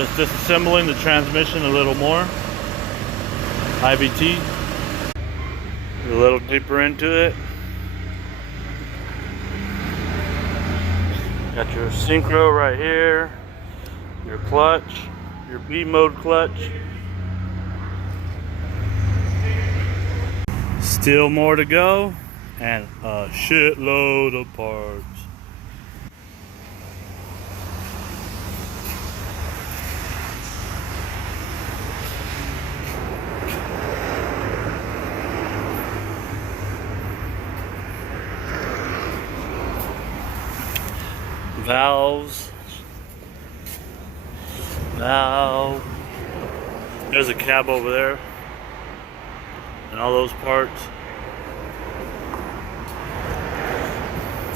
Just disassembling the transmission a little more. IVT. A little deeper into it. Got your synchro right here. Your clutch. Your B mode clutch. Still more to go. And a shitload of parts. Valves. There's a cab over there. And all those parts.